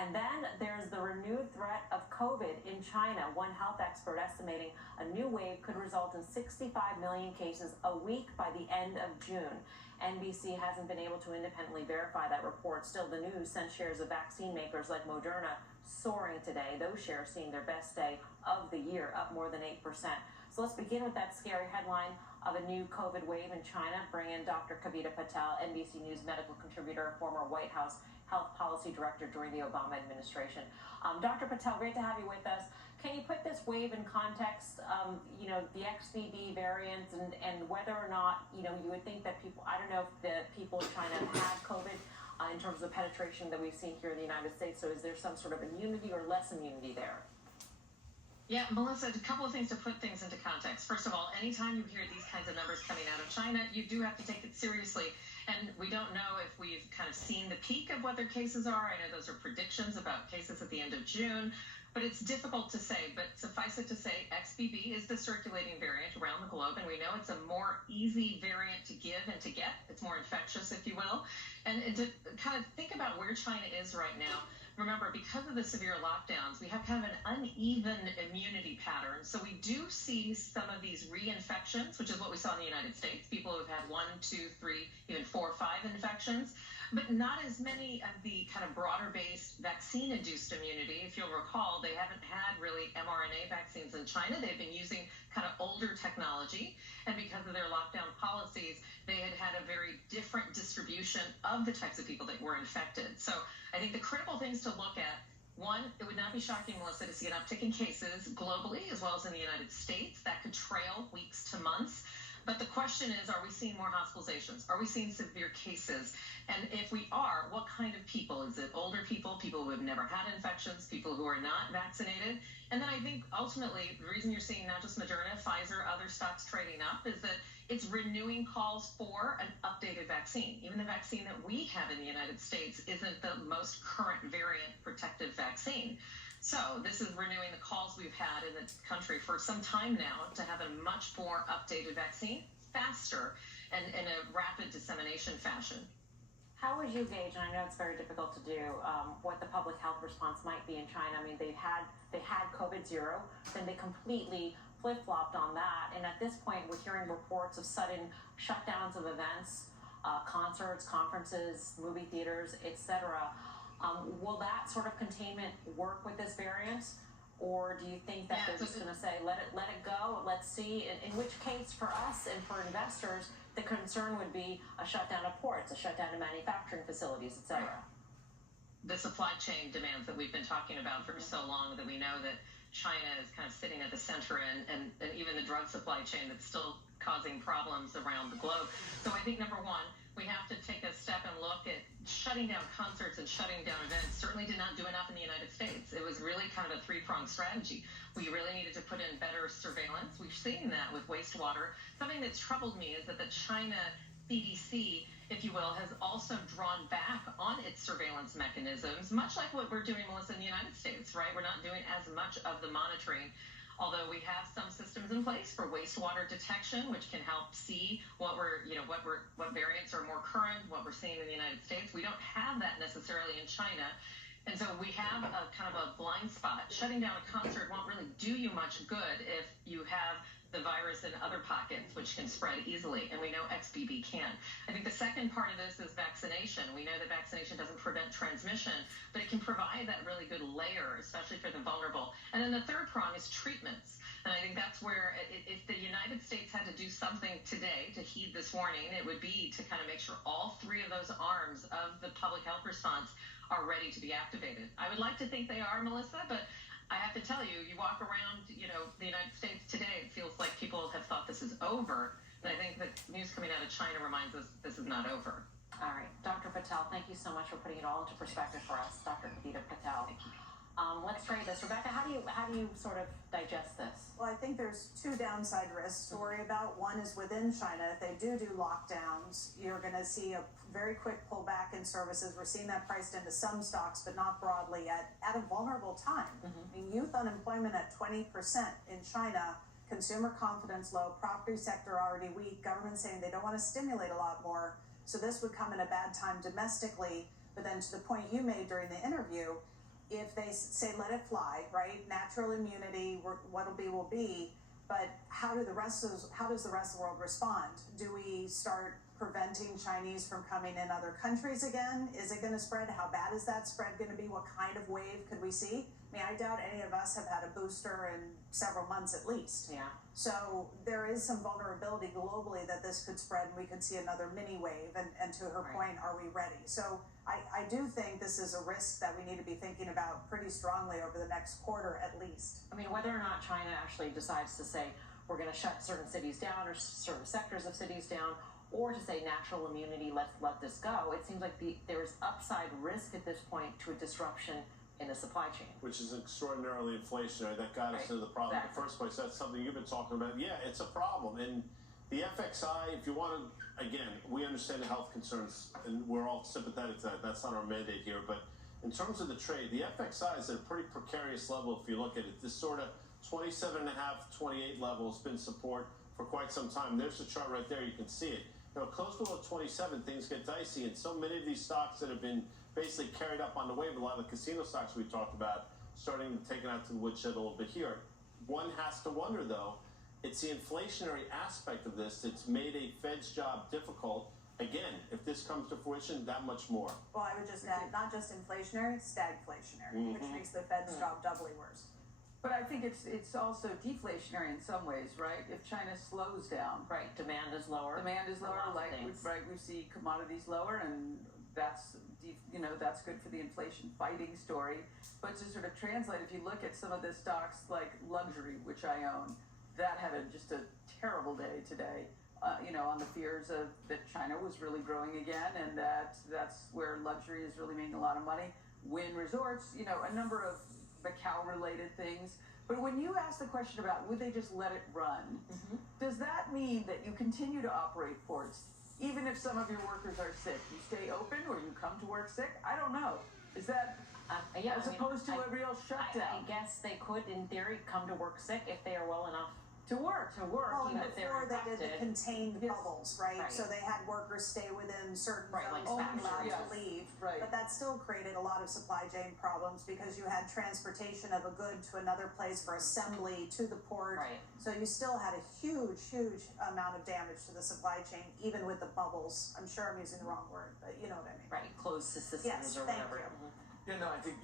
And then there's the renewed threat of COVID in China. One health expert estimating a new wave could result in 65 million cases a week by the end of June. NBC hasn't been able to independently verify that report. Still, the news sent shares of vaccine makers like Moderna soaring today. Those shares seeing their best day of the year, up more than 8%. So let's begin with that scary headline of a new COVID wave in China. Bring in Dr. Kavita Patel, NBC News medical contributor, former White House health policy director during the Obama administration. Dr. Patel, great to have you with us. Can you put this wave in context, the XBB variant and whether or not, you would think that people, I don't know if the people in China have had COVID in terms of the penetration that we've seen here in the United States. So is there some sort of immunity or less immunity there? Yeah, Melissa, a couple of things to put things into context. First of all, anytime you hear these kinds of numbers coming out of China, you do have to take it seriously. And we don't know if we've kind of seen the peak of what their cases are. I know those are predictions about cases at the end of June, but it's difficult to say. But suffice it to say, XBB is the circulating variant around the globe, and we know it's a more easy variant to give and to get. It's more infectious, if you will. And to kind of think about where China is right now, remember, because of the severe lockdowns, we have kind of an uneven immunity pattern. So we do see some of these reinfections, which is what we saw in the United States. People who've had 1, 2, 3, even 4 or 5 infections, but not as many of the kind of broader-based vaccine-induced immunity. If you'll recall, they haven't had really mRNA vaccines in China. They've been using kind of older technology, and because of their lockdown policies, they had had a very different distribution of the types of people that were infected. So I think the critical things to look at, one, it would not be shocking, Melissa, to see an uptick in cases globally as well as in the United States. That could trail weeks to months. But the question is, are we seeing more hospitalizations? Are we seeing severe cases? And if we are, what kind of people? Is it older people, people who have never had infections, people who are not vaccinated? And then I think ultimately the reason you're seeing not just Moderna, Pfizer, other stocks trading up is that it's renewing calls for an updated vaccine. Even the vaccine that we have in the United States isn't the most current variant protective vaccine. So this is renewing the calls we've had in the country for some time now to have a much more updated vaccine, faster, and in a rapid dissemination fashion. How would you gauge, and I know it's very difficult to do, what the public health response might be in China? I mean, they had COVID zero, then they completely flip-flopped on that, and at this point we're hearing reports of sudden shutdowns of events, concerts, conferences, movie theaters, etc. Will that sort of containment work with this variant, or do you think that they're just going to say let it go, let's see? In which case, for us and for investors, the concern would be a shutdown of ports, a shutdown of manufacturing facilities, etc. The supply chain demands that we've been talking about for so long, that we know that China is kind of sitting at the center, and even the drug supply chain that's still causing problems around the globe. So I think, number one, we have to take a step and look at shutting down concerts and shutting down events. Certainly did not do enough in the United States. It was really kind of a three-pronged strategy. We really needed to put in better surveillance. We've seen that with wastewater. Something that's troubled me is that the China CDC, if you will, has also drawn back on its surveillance mechanisms, much like what we're doing, Melissa, in the United States, right? We're not doing as much of the monitoring, although we have some systems in place for wastewater detection, which can help see what variants are more current, what we're seeing in the United States. We don't have that necessarily in China. And so we have a kind of a blind spot. Shutting down a concert won't really do you much good if you have the virus in other pockets, which can spread easily, and we know XBB can. I think the second part of this is vaccination. We know that vaccination doesn't prevent transmission, but it can provide that really good layer, especially for the vulnerable. And then the third prong is treatments. And I think that's where, if the United States had to do something today to heed this warning, it would be to kind of make sure all three of those arms of the public health response are ready to be activated. I would like to think they are, Melissa, but I have to tell you, you walk around, the United States today, it feels like people have thought this is over. And I think that news coming out of China reminds us this is not over. All right. Dr. Patel, thank you so much for putting it all into perspective for us. Dr. Kavita Patel. Thank you. Let's trade this. Rebecca, how do you sort of digest this? Well, I think there's two downside risks to worry about. One is within China. If they do lockdowns, you're going to see a very quick pullback in services. We're seeing that priced into some stocks, but not broadly at a vulnerable time. I mean, youth unemployment at 20% in China, consumer confidence low, property sector already weak, government saying they don't want to stimulate a lot more. So this would come in a bad time domestically. But then to the point you made during the interview, if they say let it fly, right? Natural immunity, what'll be will be. But how does the rest of the world respond? Do we start preventing Chinese from coming in other countries again? Is it going to spread? How bad is that spread going to be? What kind of wave could we see? I mean, I doubt any of us have had a booster in several months at least. Yeah. So there is some vulnerability globally that this could spread and we could see another mini wave. And to her point, are we ready? So I do think this is a risk that we need to be thinking about pretty strongly over the next quarter at least. I mean, whether or not China actually decides to say we're going to shut certain cities down or certain sectors of cities down, or to say natural immunity, let's let this go, it seems like there's upside risk at this point to a disruption in the supply chain. Which is extraordinarily inflationary. That got us into the problem in the first place. That's something you've been talking about. Yeah, it's a problem. And the FXI, if you want to, again, we understand the health concerns, and we're all sympathetic to that. That's not our mandate here. But in terms of the trade, the FXI is at a pretty precarious level if you look at it. This sort of 27.5, 28 level has been support for quite some time. There's the chart right there. You can see it. You know, close below 27, things get dicey. And so many of these stocks that have been basically carried up on the wave, a lot of the casino stocks we talked about, starting to take it out to the woodshed a little bit here. One has to wonder, though, it's the inflationary aspect of this that's made a Fed's job difficult. Again, if this comes to fruition, that much more. Well, I would just add, not just inflationary, stagflationary, which makes the Fed's job doubly worse. But I think it's also deflationary in some ways, right? If China slows down, Right, demand is lower. demand is lower, Lots of like things. we see commodities lower, and that's that's good for the inflation fighting story. But to sort of translate, if you look at some of the stocks like luxury, which I own, that had just a terrible day today. On the fears of that China was really growing again, and that's where luxury is really making a lot of money. Wynn Resorts, a number of Macau-related things. But when you ask the question about would they just let it run, does that mean that you continue to operate ports even if some of your workers are sick? You stay open or you come to work sick? I don't know. Is that as opposed to a real shutdown? I guess they could, in theory, come to work sick if they are well enough to work. Well, even if they're before they did the contained Yes. bubbles, right? Right. So they had workers stay within certain Right, like zones, not factories. allowed Yes. to leave. Right. But that still created a lot of supply chain problems because you had transportation of a good to another place for assembly to the port. Right. So you still had a huge amount of damage to the supply chain, even with the bubbles. I'm sure I'm using the wrong word, but you know what I mean. right, closed systems Yes, or thank whatever. you. Yeah, no, I think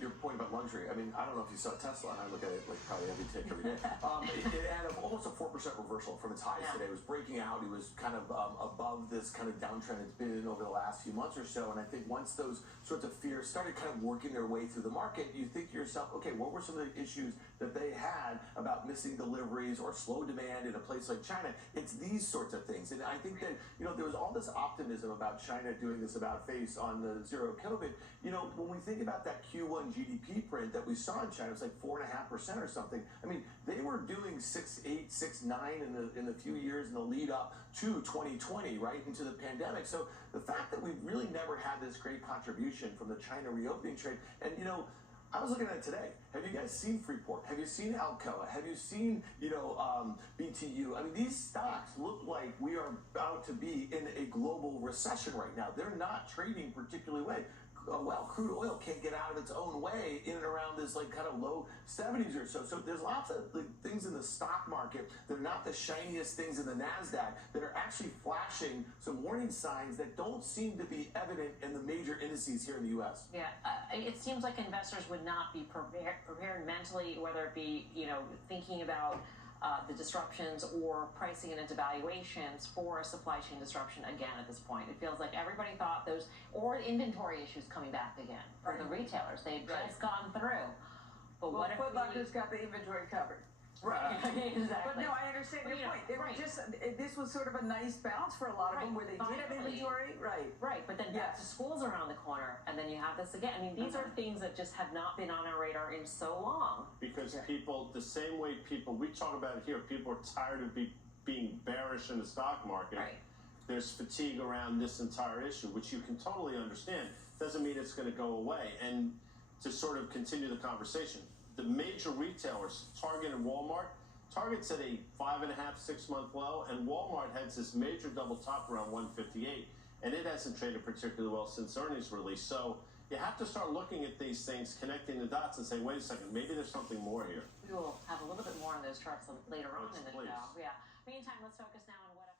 your point about luxury. I mean, I don't know if you saw Tesla, and I look at it like probably every tick every day. It had almost a 4% reversal from its highs today. It was breaking out. It was kind of above this kind of downtrend it's been in over the last few months or so. And I think once those sorts of fears started kind of working their way through the market, you think to yourself, okay, what were some of the issues that they had about missing deliveries or slow demand in a place like China? It's these sorts of things. And I think that, there was all this optimism about China doing this about face on the zero COVID. When we think about that Q1 GDP print that we saw in China, it was like 4.5% or something. I mean, they were doing 6.8, 6.9 in the few years in the lead up to 2020, right into the pandemic. So the fact that we've really never had this great contribution from the China reopening trade, and I was looking at it today. Have you guys seen Freeport? Have you seen Alcoa? Have you seen, BTU? I mean, these stocks look like we are about to be in a global recession right now. They're not trading particularly well. Crude oil can't get out of its own way in and around this like kind of low 70s or so. So there's lots of things in the stock market that are not the shiniest things in the NASDAQ that are actually flashing some warning signs that don't seem to be evident in the major indices here in the U.S. Yeah, it seems like investors would not be prepared mentally, whether it be, thinking about the disruptions or pricing it into valuations for a supply chain disruption again at this point. It feels like everybody thought or inventory issues coming back again for the retailers. They've just gone through. But what if Foot Locker's got the inventory covered? Right, exactly. But no, I understand your point. They were this was sort of a nice bounce for a lot of them where they did have inventory. Right. But then back to school's around the corner, and then you have this again. I mean, these are things that just have not been on our radar in so long. Because people, the same way we talk about it here, people are tired of being bearish in the stock market. Right. There's fatigue around this entire issue, which you can totally understand. Doesn't mean it's going to go away. And to sort of continue the conversation, the major retailers, Target and Walmart, Target's at a 5.5, 6 month low, and Walmart has this major double top around 158, and it hasn't traded particularly well since earnings release. So, You have to start looking at these things, connecting the dots, and saying, wait a second, maybe there's something more here. We will have a little bit more on those charts later on in the Please. show. Yeah. Meantime, let's focus now on what.